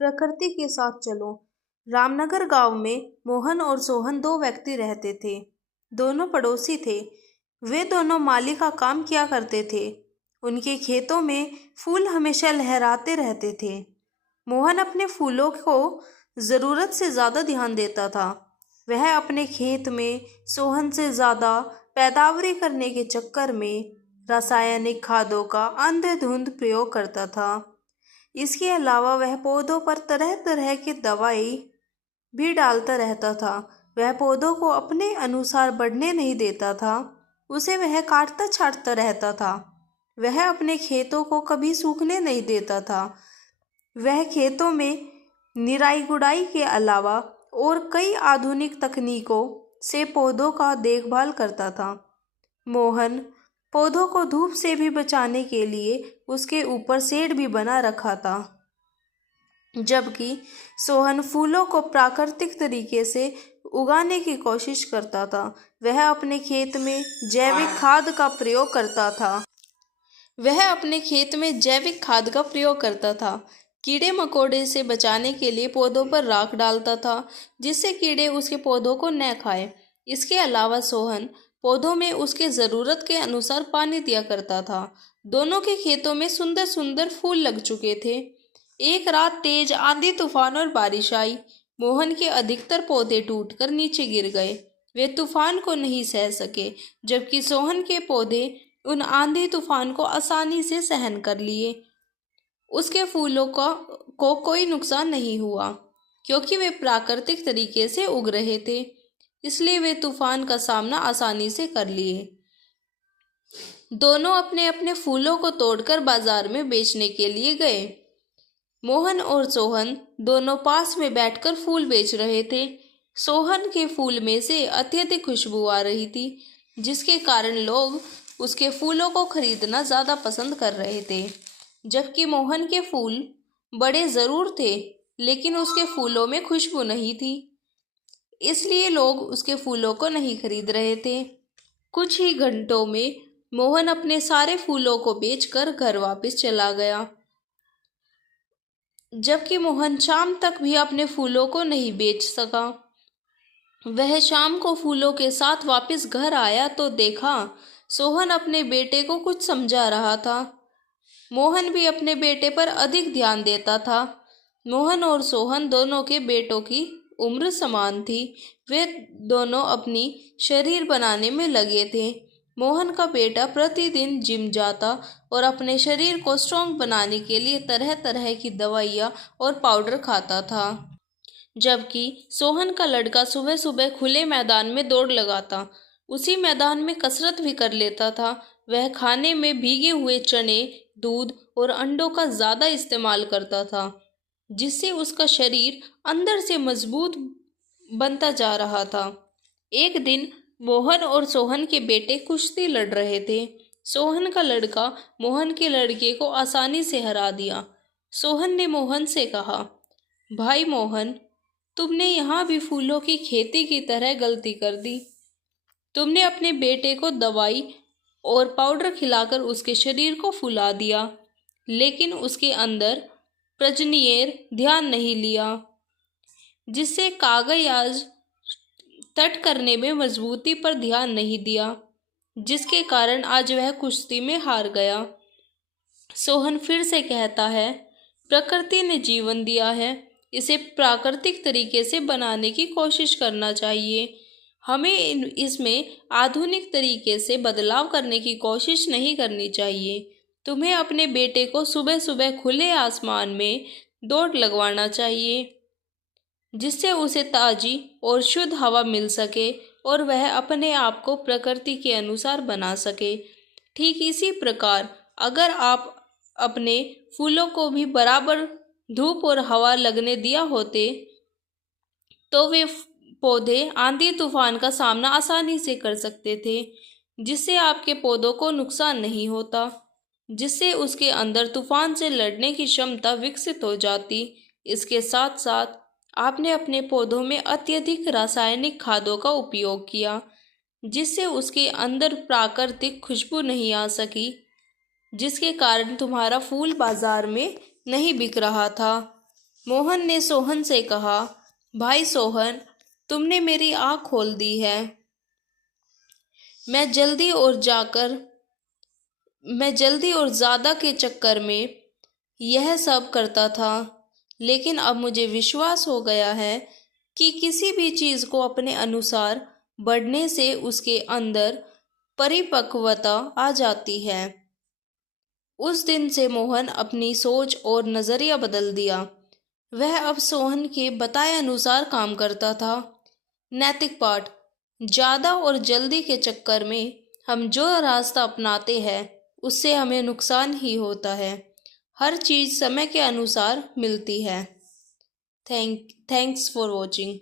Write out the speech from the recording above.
प्रकृति के साथ चलो। रामनगर गांव में मोहन और सोहन दो व्यक्ति रहते थे। दोनों पड़ोसी थे। वे दोनों माली का काम किया करते थे। उनके खेतों में फूल हमेशा लहराते रहते थे। मोहन अपने फूलों को जरूरत से ज्यादा ध्यान देता था। वह अपने खेत में सोहन से ज्यादा पैदावारी करने के चक्कर में रासायनिक खादों का अंधाधुंध प्रयोग करता था। इसके अलावा वह पौधों पर तरह तरह की दवाई भी डालता रहता था। वह पौधों को अपने अनुसार बढ़ने नहीं देता था। उसे वह काटता छांटता रहता था। वह अपने खेतों को कभी सूखने नहीं देता था। वह खेतों में निराई गुड़ाई के अलावा और कई आधुनिक तकनीकों से पौधों का देखभाल करता था। मोहन पौधों को धूप से भी बचाने के लिए उसके ऊपर शेड भी बना रखा था, जबकि सोहन फूलों को प्राकृतिक तरीके से उगाने की कोशिश करता था। वह अपने खेत में जैविक खाद का प्रयोग करता था। कीड़े मकोड़े से बचाने के लिए पौधों पर राख डालता था, जिससे कीड़े उसके पौधों को न खाएं। इसके अलावा सोहन पौधों में उसके ज़रूरत के अनुसार पानी दिया करता था। दोनों के खेतों में सुंदर सुंदर फूल लग चुके थे। एक रात तेज आंधी तूफान और बारिश आई। मोहन के अधिकतर पौधे टूटकर नीचे गिर गए। वे तूफान को नहीं सह सके, जबकि सोहन के पौधे उन आंधी तूफान को आसानी से सहन कर लिए। उसके फूलों को कोई नुकसान नहीं हुआ, क्योंकि वे प्राकृतिक तरीके से उग रहे थे। इसलिए वे तूफान का सामना आसानी से कर लिए। दोनों अपने अपने फूलों को तोड़कर बाजार में बेचने के लिए गए। मोहन और सोहन दोनों पास में बैठकर फूल बेच रहे थे। सोहन के फूल में से अत्यधिक खुशबू आ रही थी, जिसके कारण लोग उसके फूलों को खरीदना ज़्यादा पसंद कर रहे थे, जबकि मोहन के फूल बड़े ज़रूर थे, लेकिन उसके फूलों में खुशबू नहीं थी। इसलिए लोग उसके फूलों को नहीं खरीद रहे थे। कुछ ही घंटों में मोहन अपने सारे फूलों को बेचकर घर वापस चला गया, जबकि मोहन शाम तक भी अपने फूलों को नहीं बेच सका। वह शाम को फूलों के साथ वापस घर आया तो देखा सोहन अपने बेटे को कुछ समझा रहा था। मोहन भी अपने बेटे पर अधिक ध्यान देता था। मोहन और सोहन दोनों के बेटों की उम्र समान थी। वे दोनों अपनी शरीर बनाने में लगे थे। मोहन का बेटा प्रतिदिन जिम जाता और अपने शरीर को स्ट्रॉन्ग बनाने के लिए तरह तरह की दवाइयाँ और पाउडर खाता था, जबकि सोहन का लड़का सुबह सुबह खुले मैदान में दौड़ लगाता। उसी मैदान में कसरत भी कर लेता था। वह खाने में भीगे हुए चने, दूध और अंडों का ज़्यादा इस्तेमाल करता था, जिससे उसका शरीर अंदर से मजबूत बनता जा रहा था। एक दिन मोहन और सोहन के बेटे कुश्ती लड़ रहे थे। सोहन का लड़का मोहन के लड़के को आसानी से हरा दिया। सोहन ने मोहन से कहा, भाई मोहन, तुमने यहाँ भी फूलों की खेती की तरह गलती कर दी। तुमने अपने बेटे को दवाई और पाउडर खिलाकर उसके शरीर को फुला दिया, लेकिन उसके अंदर प्रजननेर ध्यान नहीं लिया, जिससे कागज तट करने में मजबूती पर ध्यान नहीं दिया, जिसके कारण आज वह कुश्ती में हार गया। सोहन फिर से कहता है, प्रकृति ने जीवन दिया है, इसे प्राकृतिक तरीके से बनाने की कोशिश करना चाहिए। हमें इसमें आधुनिक तरीके से बदलाव करने की कोशिश नहीं करनी चाहिए। तुम्हें अपने बेटे को सुबह सुबह खुले आसमान में दौड़ लगवाना चाहिए, जिससे उसे ताज़ी और शुद्ध हवा मिल सके और वह अपने आप को प्रकृति के अनुसार बना सके। ठीक इसी प्रकार अगर आप अपने फूलों को भी बराबर धूप और हवा लगने दिया होते, तो वे पौधे आंधी तूफान का सामना आसानी से कर सकते थे, जिससे आपके पौधों को नुकसान नहीं होता, जिससे उसके अंदर तूफान से लड़ने की क्षमता विकसित हो जाती। इसके साथ साथ आपने अपने पौधों में अत्यधिक रासायनिक खादों का उपयोग किया, जिससे उसके अंदर प्राकृतिक खुशबू नहीं आ सकी, जिसके कारण तुम्हारा फूल बाजार में नहीं बिक रहा था। मोहन ने सोहन से कहा, भाई सोहन, तुमने मेरी आँख खोल दी है। मैं जल्दी और ज़्यादा के चक्कर में यह सब करता था, लेकिन अब मुझे विश्वास हो गया है कि किसी भी चीज़ को अपने अनुसार बढ़ने से उसके अंदर परिपक्वता आ जाती है। उस दिन से मोहन अपनी सोच और नज़रिया बदल दिया। वह अब सोहन के बताए अनुसार काम करता था। नैतिक पाठ: ज़्यादा और जल्दी के चक्कर में हम जो रास्ता अपनाते हैं उससे हमें नुकसान ही होता है। हर चीज़ समय के अनुसार मिलती है। Thanks for watching.